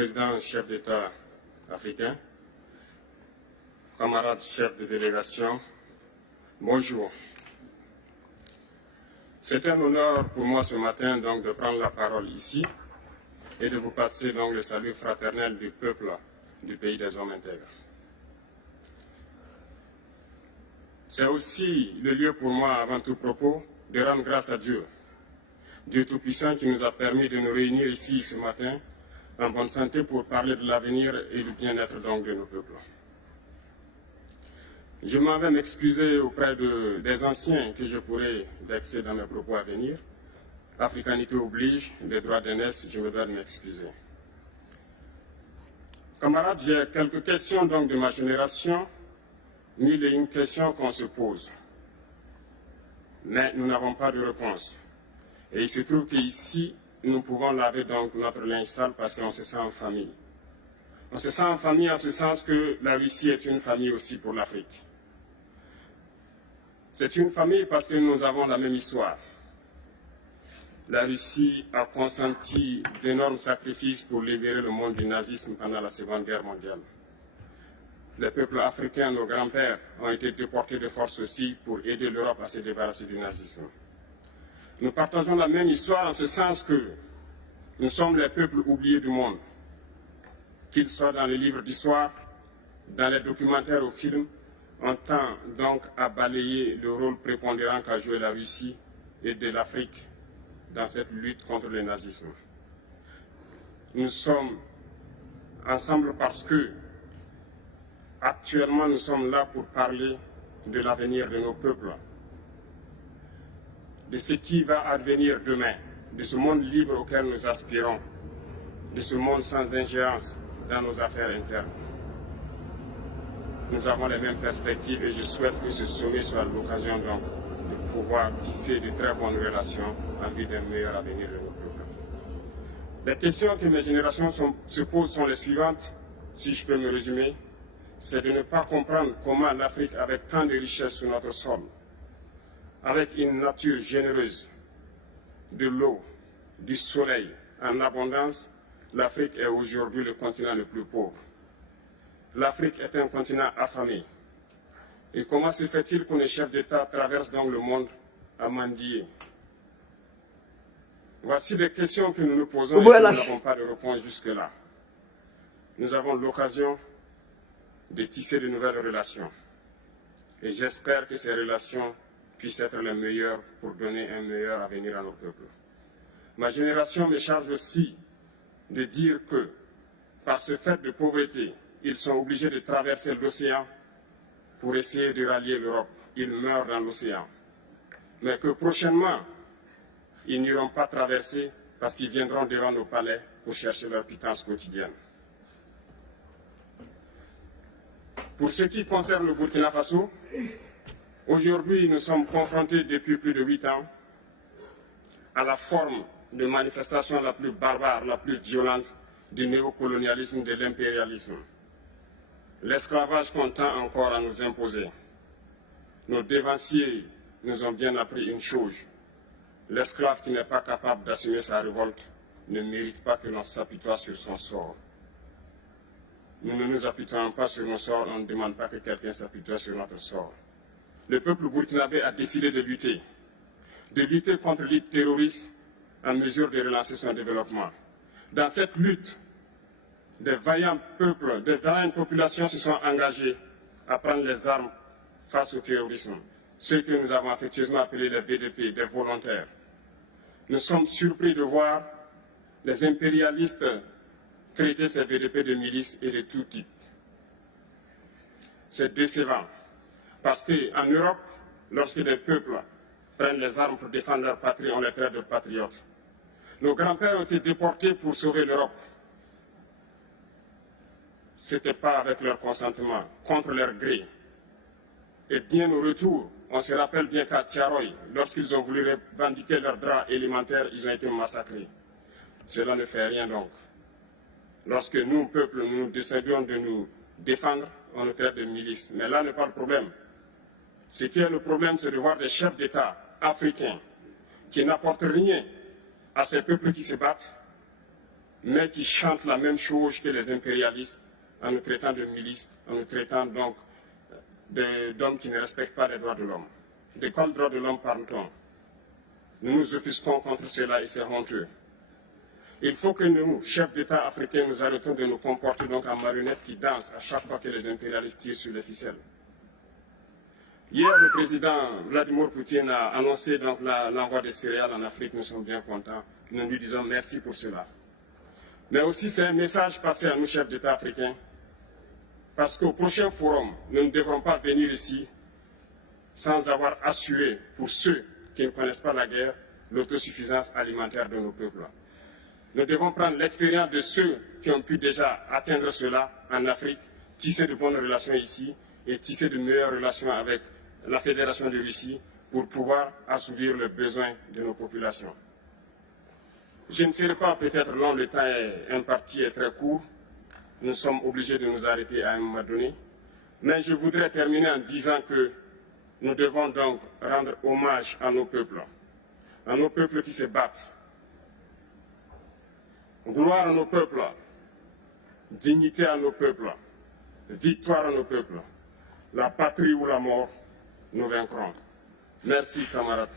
Président, chef d'État africain, camarades chefs de délégation, bonjour. C'est un honneur pour moi ce matin donc de prendre la parole ici et de vous passer donc le salut fraternel du peuple du pays des hommes intègres. C'est aussi le lieu pour moi, avant tout propos, de rendre grâce à Dieu, Dieu Tout-Puissant qui nous a permis de nous réunir ici ce matin en bonne santé pour parler de l'avenir et du bien-être donc de nos peuples. Je m'en vais m'excuser auprès des anciens que je pourrais vexer dans mes propos à venir. Africanité oblige, les droits d'aînesse, je me dois de m'excuser. Camarades, j'ai quelques questions donc de ma génération, mille et une questions qu'on se pose. Mais nous n'avons pas de réponse. Et il se trouve qu'ici, nous pouvons laver donc notre linge sale parce qu'on se sent en famille. On se sent en famille en ce sens que la Russie est une famille aussi pour l'Afrique. C'est une famille parce que nous avons la même histoire. La Russie a consenti d'énormes sacrifices pour libérer le monde du nazisme pendant la Seconde Guerre mondiale. Les peuples africains, nos grands-pères, ont été déportés de force aussi pour aider l'Europe à se débarrasser du nazisme. Nous partageons la même histoire en ce sens que nous sommes les peuples oubliés du monde. Qu'ils soient dans les livres d'histoire, dans les documentaires ou films, on tend donc à balayer le rôle prépondérant qu'a joué la Russie et de l'Afrique dans cette lutte contre le nazisme. Nous sommes ensemble parce que actuellement nous sommes là pour parler de l'avenir de nos peuples, de ce qui va advenir demain, de ce monde libre auquel nous aspirons, de ce monde sans ingérence dans nos affaires internes. Nous avons les mêmes perspectives et je souhaite que ce sommet soit l'occasion donc de pouvoir tisser de très bonnes relations en vue d'un meilleur avenir de nos peuples. Les questions que mes générations se posent sont les suivantes, si je peux me résumer, c'est de ne pas comprendre comment l'Afrique, avec tant de richesses sur notre sol, avec une nature généreuse, de l'eau, du soleil en abondance, l'Afrique est aujourd'hui le continent le plus pauvre. L'Afrique est un continent affamé. Et comment se fait-il que les chefs d'État traversent donc le monde à mendier? Voici des questions que nous nous posons et que nous n'avons pas de réponse jusque-là. Nous avons l'occasion de tisser de nouvelles relations. Et j'espère que ces relations puissent être les meilleures pour donner un meilleur avenir à nos peuples. Ma génération me charge aussi de dire que, par ce fait de pauvreté, ils sont obligés de traverser l'océan pour essayer de rallier l'Europe. Ils meurent dans l'océan. Mais que prochainement, ils n'iront pas traverser parce qu'ils viendront devant nos palais pour chercher leur pitance quotidienne. Pour ce qui concerne le Burkina Faso, aujourd'hui nous sommes confrontés depuis plus de 8 ans à la forme de manifestation la plus barbare, la plus violente du néocolonialisme, de l'impérialisme. L'esclavage qu'on tend encore à nous imposer. Nos dévanciers nous ont bien appris une chose. L'esclave qui n'est pas capable d'assumer sa révolte ne mérite pas que l'on s'apitoie sur son sort. Nous ne nous apitoyons pas sur nos sorts, on ne demande pas que quelqu'un s'apitoie sur notre sort. Le peuple burkinabé a décidé de lutter contre l'île terroriste en mesure de relancer son développement. Dans cette lutte, des vaillants peuples, des vaillantes populations se sont engagées à prendre les armes face au terrorisme, ceux que nous avons affectueusement appelés les VDP, des volontaires. Nous sommes surpris de voir les impérialistes traiter ces VDP de milices et de tout type. C'est décevant, parce qu'en Europe, lorsque des peuples prennent les armes pour défendre leur patrie, on les traite de patriotes. Nos grands-pères ont été déportés pour sauver l'Europe. Ce n'était pas avec leur consentement, contre leur gré. Et bien au retour, on se rappelle bien qu'à Tiaroy, lorsqu'ils ont voulu revendiquer leurs droits élémentaires, ils ont été massacrés. Cela ne fait rien donc. Lorsque nous, peuple, nous décidons de nous défendre, on nous traite de milices. Mais là n'est pas le problème. Ce qui est le problème, c'est de voir des chefs d'État africains qui n'apportent rien à ces peuples qui se battent, mais qui chantent la même chose que les impérialistes en nous traitant de milices, en nous traitant donc d'hommes qui ne respectent pas les droits de l'homme. De quels droits de l'homme parle-t-on? Nous nous offusquons contre cela et c'est honteux. Il faut que nous, chefs d'État africains, nous arrêtons de nous comporter donc en marionnettes qui dansent à chaque fois que les impérialistes tirent sur les ficelles. Hier, le président Vladimir Poutine a annoncé donc l'envoi des céréales en Afrique. Nous sommes bien contents. Nous lui disons merci pour cela. Mais aussi, c'est un message passé à nous, chefs d'État africains, parce qu'au prochain forum, nous ne devrons pas venir ici sans avoir assuré, pour ceux qui ne connaissent pas la guerre, l'autosuffisance alimentaire de nos peuples. Nous devons prendre l'expérience de ceux qui ont pu déjà atteindre cela en Afrique, tisser de bonnes relations ici et tisser de meilleures relations avec la Fédération de Russie pour pouvoir assouvir les besoins de nos populations. Je ne serai pas peut-être long, le temps imparti est très court. Nous sommes obligés de nous arrêter à un moment donné. Mais je voudrais terminer en disant que nous devons donc rendre hommage à nos peuples qui se battent. Gloire à nos peuples, dignité à nos peuples, victoire à nos peuples. La patrie ou la mort, nous vaincrons. Merci, camarades.